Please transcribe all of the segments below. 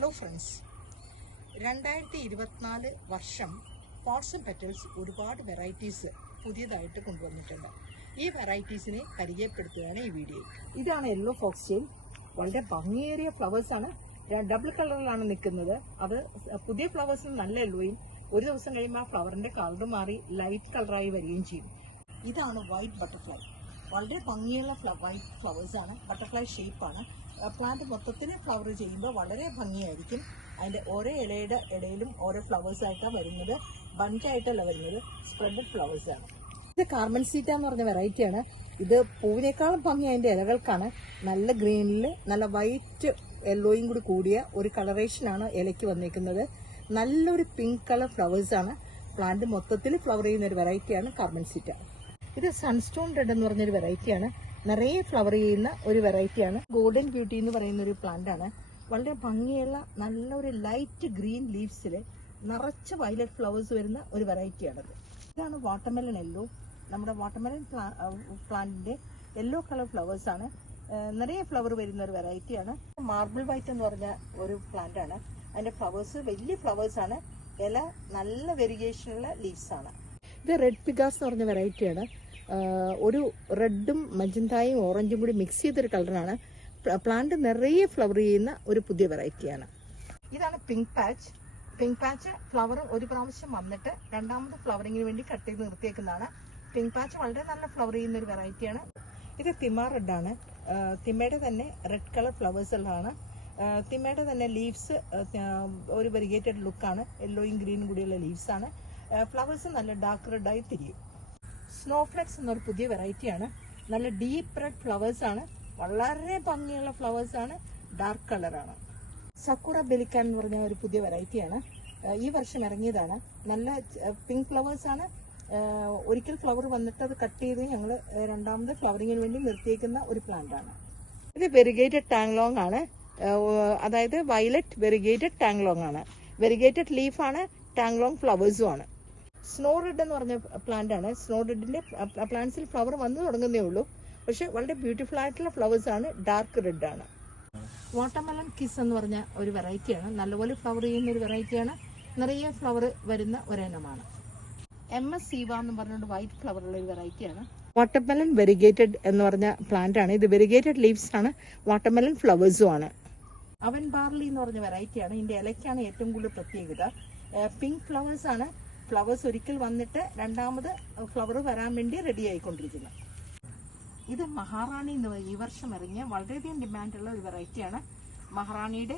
Hello friends രണ്ടായിരത്തി ഇരുപത്തിനാല് വർഷം പോട്ട്സ് ആൻഡ് പെറ്റൽസ് ഒരുപാട് വെറൈറ്റീസ് പുതിയതായിട്ട് കൊണ്ടുവന്നിട്ടുണ്ട്. ഈ വെറൈറ്റീസിനെ പരിചയപ്പെടുത്തുകയാണ് ഈ വീഡിയോ ഇതാണ് യെല്ലോ ഫോക്സ് ചെയിൻ വളരെ ഭംഗിയേറിയ ഫ്ലവേഴ്സ് ആണ്. ഡബിൾ കളറിലാണ് നിൽക്കുന്നത്. അത് പുതിയ ഫ്ലവേഴ്സിന് നല്ല യെല്ലോയും ഒരു ദിവസം കഴിയുമ്പോൾ ആ ഫ്ലവറിന്റെ കളർ മാറി ലൈറ്റ് കളറായി വരികയും ചെയ്യും. ഇതാണ് വൈറ്റ് ബട്ടർഫ്ലൈ വളരെ ഭംഗിയുള്ള വൈറ്റ് ഫ്ലവേഴ്സ് ആണ്. ബട്ടർഫ്ലൈ ഷേപ്പാണ് പ്ലാന്റ് മൊത്തത്തിൽ ഫ്ലവർ ചെയ്യുമ്പോൾ വളരെ ഭംഗിയായിരിക്കും. അതിന്റെ ഓരോ ഇലയുടെ ഇടയിലും ഓരോ ഫ്ലവേഴ്സായിട്ടാണ് വരുന്നത്. ബഞ്ചായിട്ടല്ല വരുന്നത്. സ്പ്രെഡ് ഫ്ലവേഴ്സാണ് ഇത് കാർമൻ സീറ്റ എന്ന് പറഞ്ഞ വെറൈറ്റിയാണ് ഇത് പൂവിനേക്കാളും ഭംഗി അതിന്റെ ഇലകൾക്കാണ്. നല്ല ഗ്രീനിൽ നല്ല വൈറ്റ് യെല്ലോയും കൂടി കൂടിയ ഒരു കളറേഷനാണ് ഇലയ്ക്ക് വന്നേക്കുന്നത്. നല്ലൊരു പിങ്ക് കളർ ഫ്ലവേഴ്സാണ് പ്ലാന്റ് മൊത്തത്തിൽ ഫ്ലവർ ചെയ്യുന്ന ഒരു വെറൈറ്റിയാണ് കാർമൻ സീറ്റ ഇത് സൺസ്റ്റോൺ റെഡ് എന്ന് പറഞ്ഞൊരു വെറൈറ്റിയാണ് നിറയെ ഫ്ലവർ ചെയ്യുന്ന ഒരു വെറൈറ്റിയാണ് ഗോൾഡൻ ബ്യൂട്ടി എന്ന് പറയുന്ന ഒരു പ്ലാന്റ് ആണ്. വളരെ ഭംഗിയുള്ള നല്ലൊരു ലൈറ്റ് ഗ്രീൻ ലീവ്സിൽ നിറച്ച് വയലറ്റ് ഫ്ലവേഴ്സ് വരുന്ന ഒരു വെറൈറ്റിയാണത് ഇതാണ് വാട്ടർമെലൺ യെല്ലോ നമ്മുടെ വാട്ടർമെലൺ പ്ലാന്റിന്റെ യെല്ലോ കളർ ആണ്. നിറയെ ഫ്ലവർ വരുന്ന ഒരു വെറൈറ്റിയാണ് മാർബിൾ വൈറ്റ് എന്ന് പറഞ്ഞ ഒരു പ്ലാന്റ് ആണ്. അതിന്റെ ഫ്ലവേഴ്സ് വലിയ ഫ്ലവേഴ്സ് ആണ്. ഇല നല്ല വെരിഗേഷനുള്ള ലീവ്സ് ആണ്. ഇത് റെഡ് പിഗാസ് എന്ന് പറഞ്ഞ വെറൈറ്റിയാണ് ഒരു റെഡും മജന്തായും ഓറഞ്ചും കൂടി മിക്സ് ചെയ്തൊരു കളറാണ് പ്ലാന്റ് നിറയെ ഫ്ലവർ ചെയ്യുന്ന ഒരു പുതിയ വെറൈറ്റിയാണ് ഇതാണ് pink patch pink patch flower ഒരു പ്രാവശ്യം വന്നിട്ട് രണ്ടാമത് ഫ്ലവറിങ്ങിന് വേണ്ടി കട്ട് ചെയ്ത് നിർത്തിയേക്കുന്നതാണ്. പിങ്ക് പാച്ച് വളരെ നല്ല ഫ്ലവർ ചെയ്യുന്ന ഒരു വെറൈറ്റിയാണ് ഇത് തിമ റെഡ് ആണ്. തിമ്മയുടെ തന്നെ റെഡ് കളർ ഫ്ലവേഴ്സ് ഉള്ളതാണ്. തിമ്മയുടെ തന്നെ ലീവ്സ് ഒരു വെരിഗേറ്റഡ് ലുക്കാണ് യെല്ലോയും ഗ്രീനും കൂടിയുള്ള ലീവ്സാണ് ഫ്ലവേഴ്സ് നല്ല ഡാർക്ക് റെഡായി തിരിയും. സ്നോഫ്ലെക്സ് എന്നൊരു പുതിയ വെറൈറ്റിയാണ് നല്ല ഡീപ്പ് റെഡ് ഫ്ലവേഴ്സ് ആണ്. വളരെ ഭംഗിയുള്ള ഫ്ലവേഴ്സ് ആണ്. ഡാർക്ക് കളറാണ് സക്കുറ ബെലിക്കാൻ എന്ന് പറഞ്ഞ ഒരു പുതിയ വെറൈറ്റിയാണ് ഈ വർഷം ഇറങ്ങിയതാണ്. നല്ല പിങ്ക് ഫ്ലവേഴ്സ് ആണ്. ഒരിക്കൽ ഫ്ലവർ വന്നിട്ട് അത് കട്ട് ചെയ്ത് ഞങ്ങൾ രണ്ടാമത് ഫ്ലവറിങ്ങിന് വേണ്ടി നിർത്തിയേക്കുന്ന ഒരു പ്ലാന്റ് ആണ്. ഇത് വെരിഗേറ്റഡ് ടാങ്ലോങ് ആണ്. അതായത് വയലറ്റ് വെരിഗേറ്റഡ് ടാങ്ലോങ് ആണ്. വെരിഗേറ്റഡ് ലീഫാണ് ടാങ്ലോങ് ഫ്ലവേഴ്സും ആണ്. സ്നോ റെഡ് എന്ന് പറഞ്ഞ പ്ലാന്റ് ആണ് സ്നോ റെഡിന്റെ പ്ലാന്റ്സിൽ ഫ്ലവർ വന്നു തുടങ്ങുന്നേ ഉള്ളൂ. പക്ഷെ വളരെ ബ്യൂട്ടിഫുൾ ആയിട്ടുള്ള ഫ്ലവേഴ്സ് ആണ് ഡാർക്ക് റെഡ് ആണ്. വാട്ടർമെലൺ കിസ് എന്ന് പറഞ്ഞ ഒരു വെറൈറ്റിയാണ് നല്ലപോലെ ഫ്ലവർ ചെയ്യുന്ന ഒരു വെറൈറ്റിയാണ് നിറയെ ഫ്ലവർ വരുന്ന ഒരെണ്ണമാണ്. എം എസ് സീവ എന്ന് പറഞ്ഞുകൊണ്ട് വൈറ്റ് ഫ്ലവർ ഉള്ള ഒരു വെറൈറ്റിയാണ് വാട്ടർമെലൺ വെരിഗേറ്റഡ് എന്ന് പറഞ്ഞ പ്ലാന്റ് ആണ്. ഇത് വെരിഗേറ്റഡ് ലീവ്സ് ആണ്. വാട്ടർമെലൺ ഫ്ലവേഴ്സും ആണ്. അവൻ ബാർലി എന്ന് പറഞ്ഞ വെറൈറ്റിയാണ് ഇതിന്റെ ഇലയ്ക്കാണ് ഏറ്റവും കൂടുതൽ പ്രത്യേകത. പിങ്ക് ഫ്ലവേഴ്സ് ആണ്. ഫ്ലവേഴ്സ് ഒരിക്കൽ വന്നിട്ട് രണ്ടാമത് ഫ്ലവർ വരാൻ വേണ്ടി റെഡി ആയിക്കൊണ്ടിരിക്കുന്നത് ഇത് മഹാറാണി എന്ന്. ഈ വർഷം ഇറങ്ങിയ വളരെയധികം ഡിമാൻഡുള്ള ഒരു വെറൈറ്റിയാണ് മഹാറാണിയുടെ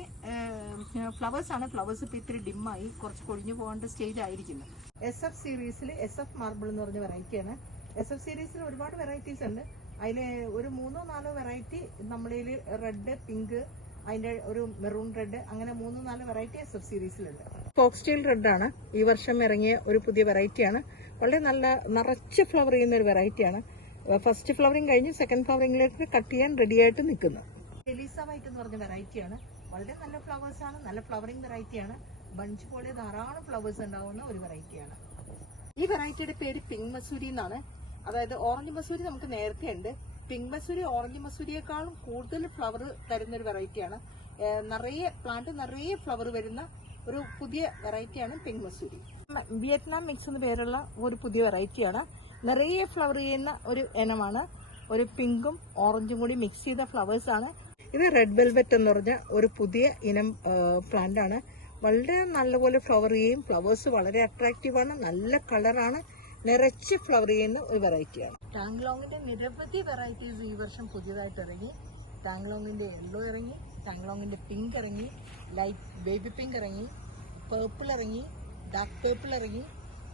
ഫ്ലവേഴ്സ് ആണ്. ഫ്ലവേഴ്സ് ഇപ്പം ഇത്തിരി ഡിമ്മായി കുറച്ച് കൊഴിഞ്ഞു പോകേണ്ട സ്റ്റേജ് ആയിരിക്കുന്നു. എസ് എഫ് സീരീസിൽ എസ് എഫ് മാർബിൾ എന്ന് പറഞ്ഞ വെറൈറ്റിയാണ് എസ് എഫ് സീരീസിൽ ഒരുപാട് വെറൈറ്റീസ് ഉണ്ട്. അതിൽ ഒരു മൂന്നോ നാലോ വെറൈറ്റി നമ്മളിൽ റെഡ് പിങ്ക് അതിന്റെ ഒരു മെറൂൺ റെഡ് അങ്ങനെ മൂന്ന് നാല് വെറൈറ്റി എഫ് സീരീസിലുണ്ട് ഫോക്സ്റ്റൈൽ റെഡ് ആണ്. ഈ വർഷം ഇറങ്ങിയ ഒരു പുതിയ വെറൈറ്റിയാണ് വളരെ നല്ല നിറച്ച് ഫ്ലവർ ചെയ്യുന്ന ഒരു വെറൈറ്റിയാണ് ഫസ്റ്റ് ഫ്ലവറിങ് കഴിഞ്ഞ് സെക്കൻഡ് ഫ്ലവറിംഗിലേക്ക് കട്ട് ചെയ്യാൻ റെഡി ആയിട്ട് നിൽക്കുന്നു. എലീസ വൈറ്റ് എന്ന് പറഞ്ഞ വെറൈറ്റിയാണ് വളരെ നല്ല ഫ്ലവേഴ്സ് ആണ്. നല്ല ഫ്ലവറിംഗ് വെറൈറ്റിയാണ് ബഞ്ച് പോലെ ധാരാളം ഫ്ലവേഴ്സ് ഉണ്ടാവുന്ന ഒരു വെറൈറ്റിയാണ് ഈ വെറൈറ്റിയുടെ പേര് പിങ്ക് മസൂരി എന്നാണ്. അതായത് ഓറഞ്ച് മസൂരി നമുക്ക് നേരത്തെ ഉണ്ട്. പിങ്ക് മസൂരി ഓറഞ്ച് മസൂരിയേക്കാളും കൂടുതൽ ഫ്ലവർ തരുന്ന ഒരു വെറൈറ്റിയാണ് നിറയെ പ്ലാന്റ് നിറയെ ഫ്ലവർ വരുന്ന ഒരു പുതിയ വെറൈറ്റിയാണ് പിങ്ക് മസൂരി. വിയറ്റ്നാം മിക്സ് എന്ന പേരുള്ള ഒരു പുതിയ വെറൈറ്റിയാണ് നിറയെ ഫ്ലവർ ചെയ്യുന്ന ഒരു ഇനമാണ്. ഒരു പിങ്കും ഓറഞ്ചും കൂടി മിക്സ് ചെയ്ത ഫ്ലവേഴ്സ് ആണ്. ഇത് റെഡ് വെൽവെറ്റ് എന്ന് പറഞ്ഞ ഒരു പുതിയ ഇനം പ്ലാന്റ് ആണ്. വളരെ നല്ലപോലെ ഫ്ലവർ ചെയ്യും ഫ്ലവേഴ്സ് വളരെ അട്രാക്റ്റീവ് ആണ്. നല്ല കളറാണ് നിറച്ച് ഫ്ലവർ ചെയ്യുന്ന ഒരു വെറൈറ്റിയാണ് ടാങ്ലോങ്ങിന്റെ നിരവധി വെറൈറ്റീസ് ഈ വർഷം പുതിയതായിട്ട് ഇറങ്ങി. ടാങ്ലോങ്ങിന്റെ യെല്ലോ ഇറങ്ങി ടാങ്ലോങ്ങിന്റെ പിങ്ക് ഇറങ്ങി ലൈറ്റ് ബേബി പിങ്ക് ഇറങ്ങി പേർപ്പിൾ ഇറങ്ങി ഡാർക്ക് പേർപ്പിൾ ഇറങ്ങി.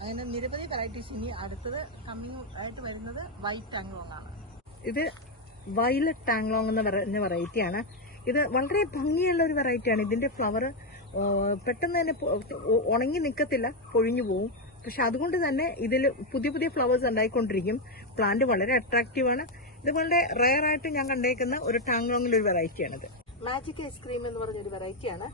അങ്ങനെ നിരവധി വെറൈറ്റീസ് ഇനി അടുത്തത് കമ്മിങ് ആയിട്ട് വരുന്നത് വൈറ്റ് ടാങ്ലോങ് ആണ്. ഇത് വയലറ്റ് ടാങ്ലോങ് എന്ന് പറയുന്ന വെറൈറ്റിയാണ് ഇത് വളരെ ഭംഗിയുള്ള ഒരു വെറൈറ്റിയാണ് ഇതിന്റെ ഫ്ലവർ പെട്ടെന്ന് തന്നെ ഉണങ്ങി നിൽക്കത്തില്ല പൊഴിഞ്ഞു പോവും. പക്ഷെ അതുകൊണ്ട് തന്നെ ഇതിൽ പുതിയ പുതിയ ഫ്ലവേഴ്സ് ഉണ്ടായിക്കൊണ്ടിരിക്കും. പ്ലാന്റ് വളരെ അട്രാക്റ്റീവ് ആണ്. ഇത് വളരെ റയർ ആയിട്ട് ഞാൻ കണ്ടേക്കുന്ന ഒരു ടാങ്ലോങ്ങിൽ ഒരു വെറൈറ്റിയാണിത് മാജിക് ഐസ്ക്രീം എന്ന് പറഞ്ഞ പറഞ്ഞൊരു വെറൈറ്റിയാണ്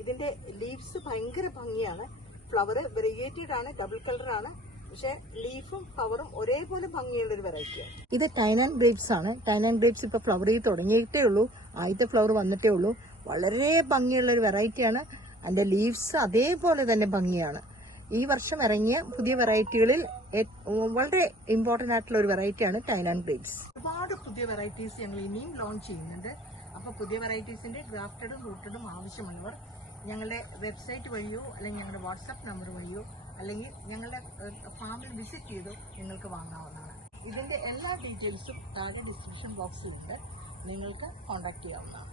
ഇതിന്റെ ലീവ്സ് ഭയങ്കര ഭംഗിയാണ്. ഫ്ലവർ വെറിയേറ്റഡ് ആണ് ഡബിൾ കളറാണ് ആണ്. പക്ഷെ ലീഫും ഫ്ലവറും ഒരേപോലെ ഭംഗിയുള്ള ഒരു വെറൈറ്റിയാണ് ഇത് ടൈനാൻ ഗ്രേപ്സ് ആണ്. ടൈനാൻ ഗ്രേപ്സ് ഇപ്പൊ ഫ്ലവർ ചെയ്ത് തുടങ്ങിയിട്ടേ ഉള്ളൂ. ആദ്യത്തെ ഫ്ലവർ വന്നിട്ടേ ഉള്ളൂ. വളരെ ഭംഗിയുള്ള ഒരു വെറൈറ്റിയാണ് അതിന്റെ ലീവ്സ് അതേപോലെ തന്നെ ഭംഗിയാണ്. ഈ വർഷം ഇറങ്ങിയ പുതിയ വെറൈറ്റികളിൽ വളരെ ഇമ്പോർട്ടന്റ് ആയിട്ടുള്ള ഒരു വെറൈറ്റിയാണ് ടൈലാൻഡ് ബ്രീഡ്സ് ഒരുപാട് പുതിയ വെറൈറ്റീസ് ഞങ്ങൾ ഇനിയും ലോഞ്ച് ചെയ്യുന്നുണ്ട്. അപ്പോൾ പുതിയ വെറൈറ്റീസിന്റെ ഗ്രാഫ്റ്റഡും റൂട്ടഡും ആവശ്യമുള്ളവർ ഞങ്ങളുടെ വെബ്സൈറ്റ് വഴിയോ അല്ലെങ്കിൽ ഞങ്ങളുടെ വാട്സാപ്പ് നമ്പർ വഴിയോ അല്ലെങ്കിൽ ഞങ്ങളുടെ ഫാമിൽ വിസിറ്റ് ചെയ്തോ നിങ്ങൾക്ക് വാങ്ങാവുന്നതാണ്. ഇതിന്റെ എല്ലാ ഡീറ്റെയിൽസും താഴെ ഡിസ്ക്രിപ്ഷൻ ബോക്സിലുണ്ട് നിങ്ങൾക്ക് കോൺടാക്ട് ചെയ്യാവുന്നതാണ്.